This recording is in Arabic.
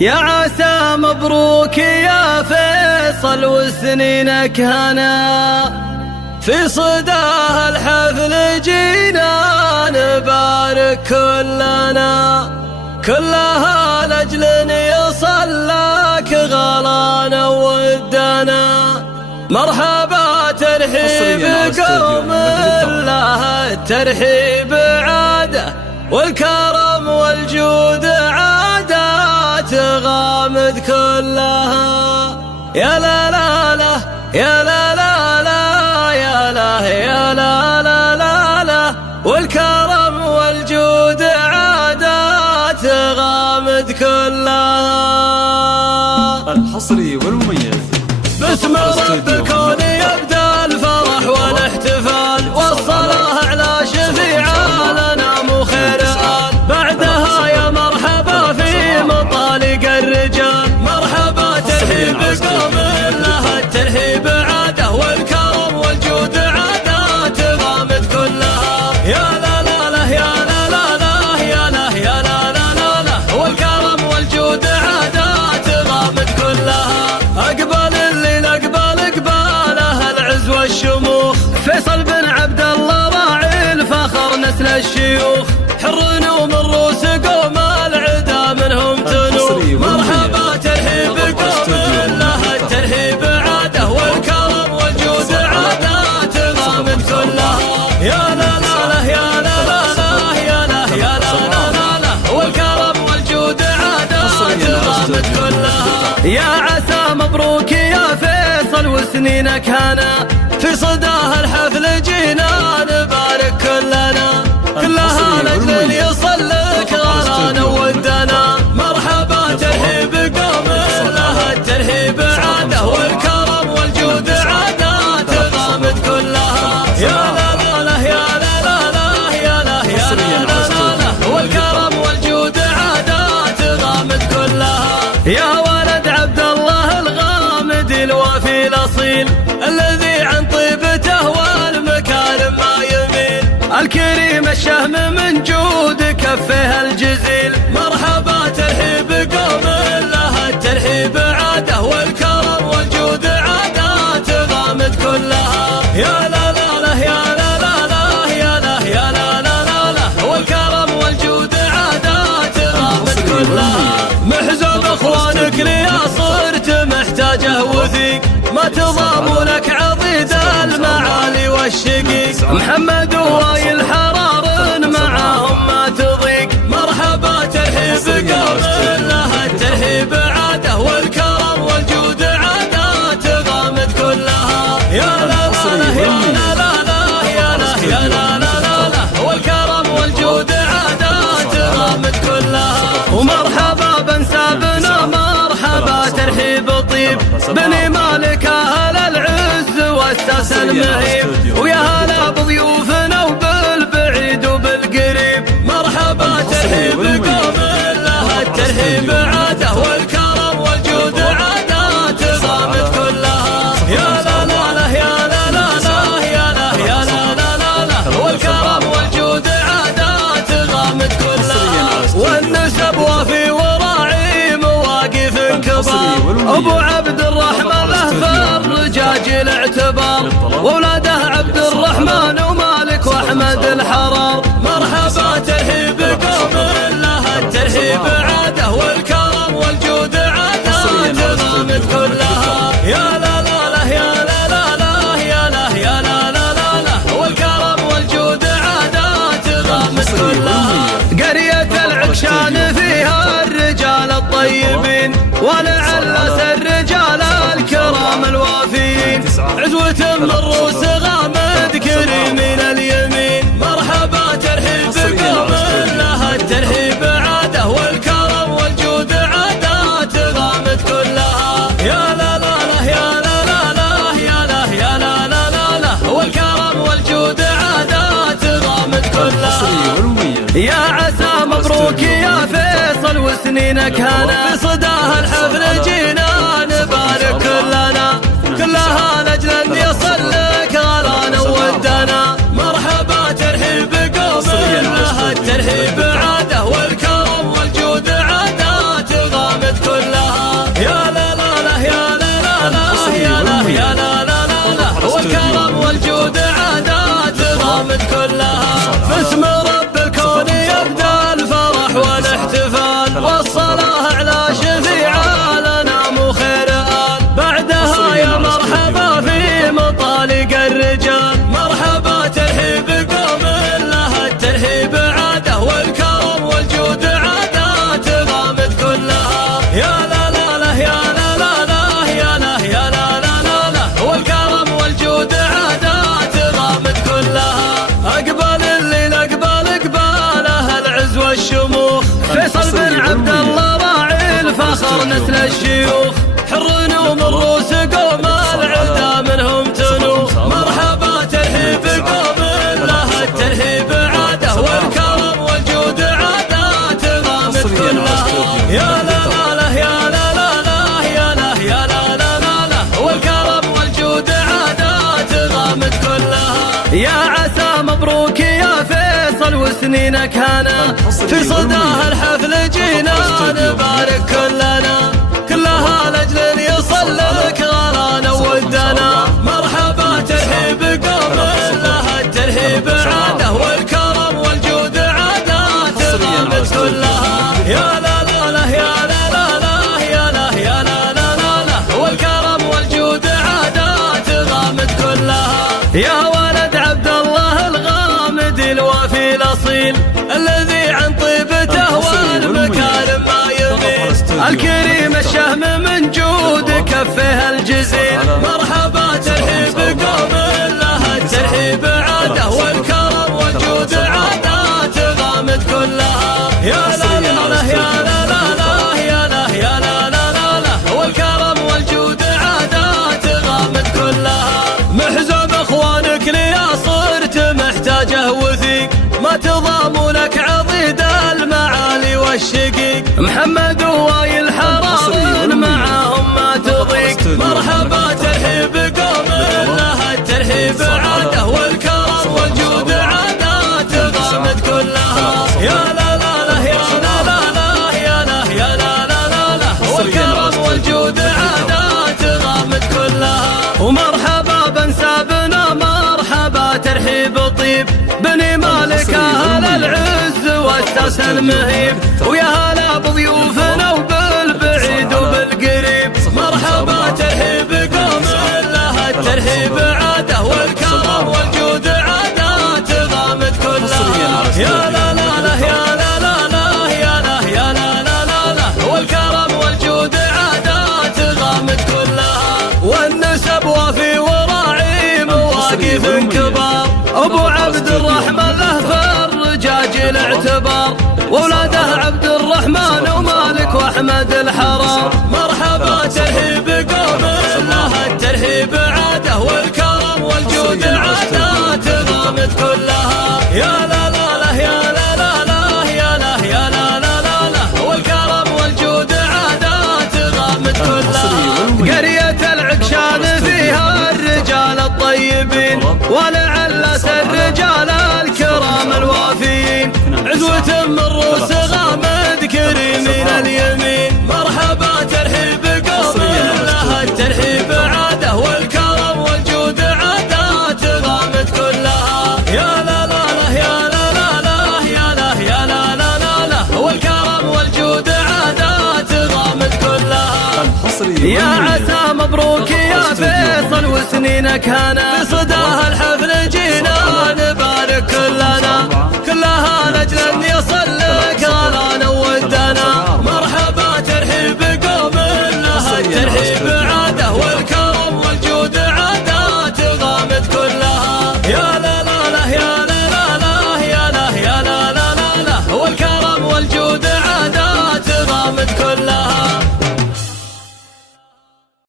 يا عسى مبروك يا فيصل وسنينك هنا، في صداه الحفل جينا نبارك كلها لأجل يصل لك غلانا ودنا. مرحبا ترحيب قوم الله الترحيب عاده، والكرم والجود عادات غامد كلها. يا لا لا لا يا لا لا لا يا لا يا لا لا لا لا، والكرم والجود عادات غامد كلها. الحصري والمميز باسم رب الكون يبدأ الفرح والاحتفال، والصلاة على شفيع الأنام خير آل. بعدها يا مرحبا في مطالق الرجال، مرحبا ترحيب قوم الله الترحيب عاده، والكرم والجود عادات غامد كلها. يا لا لا لا يا لا لا لا يا لا يا لا لا لا لا، والكرم والجود عادات غامد كلها. أقبل الليل أقبل إقباله العز والشموخ، فيصل بن عبد الله راعي الفخر نسل الشيوخ، حر ومن روس قوم العدا منهم تنوخ. مرحبا ترحيب قوم الله الترحيب عاده، والكرم والجود عادات غامد كلها. يا لا لا لا يا لا لا لا يا لا يا لا لا لا لا، والكرم والجود عادات غامد كلها. يا عسى مبروك يا فيصل وسنينك هنا، في صداه الحفل جينا نبارك كلها لأجل يصل لك غلانا ودنا. مرحبا ترحيب قوم الله الترحيب عاده، والكرم والجود عادات غامد كلها. يا لا لا لا يا لا لا لا يا لا يا لا لا لا، والكرم والجود عادات غامد كلها. يا ولد عبد الله الغامد الوافي الأصيل، الذي عن طيبته والمكارم ما يميل، الكريم الشهم من جود كفه الجزيل. مرحبا ترحيب قوم الله الترحيب عاده، والكرم والجود عادات غامد كلها. يا لا لا لا يا لا لا لا يا لا يا لا لا لا لا، والكرم والجود عادات غامد كلها. محزوب اخوانك لي صرت محتاجه وثيق، ما تضامنك عضيد المعالي والشقيق، محمد ووايل حرار معاهم ما تضيق. مرحبا ترحيب قوم الله الترحيب عاده، والكرم والجود عادات غامد كلها. يا لا لا يا لا لا لا يا لا يا لا لا لا لا، والكرم والجود عادات غامد كلها. ومرحبا بن سابنا مرحبا ترحيب طيب، بني مالك اهل العز والساس المهيب، ويا هلا بضيوفنا وبالبعيد وبالقريب. مرحبا ترحيب قوم الله الترحيب عاده، والكرم والجود عادات غامد كلها. يا لا لا لا يا لا لا لا يا لا يا لا لا لا لا، والكرم والجود عادات غامد كلها. والنسب وافي وراعي مواقف كبار، ابو عبد الرحمن له في الرجاج الاعتبار، واولاده عبد الرحمن ومالك واحمد الحرار. مرحبا ترحيب قوم الله الترحيب عاده، والكرم والجود عادات غامد كلها. يا لا لا لا يا لا لا لا يا لا يا لا لا لا لا، والكرم والجود عادات غامد كلها. قرية العكشان فيها الرجال الطيبين، ولعلس الرجال الكرام الوافيين، عزوة من الروس غامد كريمين اليمين. مرحبا ترحيب قوم الله الترحيب عاده، والكرم والجود عادات غامد كلها. يا لا لا لا يا لا لا لا يا لا يا لا لا لا لا، والكرم والجود عادات غامد كلها. يا عسى مبروك يا فيصل وسنينك هنا، في صداه الحفل جينا نبارك كلها لأجل أن يصل لك غلانا ودنا. مرحبا ترحيب قوم الله الترحيب عاده، والكرم والجود عادات غامد كلها. والصلاة على شفيع الأنام وخير آل. بعدها يا مرحبا في مطالق الرجال، مرحبا ترحيب قوم لها الترحيب عاده، والكرم والجود عادات غامد كلها. يا لا لا لا يا لا لا لا يا لا يا لا لا لا لا، والكرم والجود عادات غامد كلها. أقبل الليل أقبل إقباله العز والشموخ، فيصل بن عبد الله راعي الفخر نسل الشيوخ، حر ومن روس قوم العدا منهم تنوخ. مرحبا ترحيب قوم لها الترحيب عاده، والكرم والجود عادات غامد كلها. يا لا لا لا يا لا لا لا يا لا يا لا لا لا لا، والكرم والجود عادات غامد كلها. يا عسى مبروك يا فيصل وسنينك هنا، في صداها الحفل جينا نبارك كلنا، كلها لاجل يصل لك غرانا ودنا. مرحبا ترحيب قوم لها الترحيب عاده، والكرم والجود عادات غامد كلها. يا لا لا لا يا لا لا لا يا لا يا لا لا لا لا، والكرم والجود عادات غامد كلها. يا ولد عبد الله الغامد الوافي الاصيل، الذي عن طيبته والمكارم ما يميل، الكريم الشهم من جود كفه الجزيل. مرحبا ترحيب قوم لها الترحيب عاده، والكرم والجود عادات غامد كلها. يا لا لا لا يا لا لا لا يا لا يا لا لا لا لا، والكرم والجود عادات غامد كلها. محزب اخوانك ليا صرت محتاجه وثيق، ما تضام لك عضيد المعالي والشقيق، محمد ووايل حرار معاهم ما تضيق. مرحبا ترحيب قوم لها الترحيب عاده، والكرم والجود عادات غامد كلها. يا لا لا لا يا لا لا لا يا لا يا لا لا لا لا، والكرم والجود عادات غامد كلها. ومرحبا بن سابنا مرحبا ترحيب طيب، بني مالك اهل العز والساس المهيب، ويا هلا بضيوفنا وبالبعيد وبالقريب. مرحبا ترحيب قوم لها الترحيب عاده، والكرم والجود عادات غامد كلها. يا لا لا لا يا لا لا لا يا لا يا لا لا لا لا، والكرم والجود عادات غامد كلها. والنسب وفي وراعي مواقف كبار، ابو عبد الرحمن له في الرجاج الاعتبار، واولاده عبد الرحمن ومالك واحمد الحرار. مرحبا ترحيب قوم لها الترحيب عاده، والكرم والجود عادات غامد كلها. يا لا لا لا يا لا لا لا يا لا يا لا لا لا لا، والكرم والجود عادات غامد كلها. قرية العكشان فيها الرجال الطيبين، ولعلس الرجال الكرام الوافيين، عزوة من روس غامد كريمين اليمين. مرحبا ترحيب قوم لها الترحيب عاده، والكرم والجود عادات غامد كلها. يا لا لا لا يا لا لا لا يا لا يا لا لا لا لا، والكرم والجود عادات غامد كلها. يا عسى مبروك يا فيصل وسنينك هنا، في صداها الحفل جينا نبارك كلنا، كلها لاجل ان يصل لك غلانا ودنا. مرحبا ترحيب قوم لها الترحيب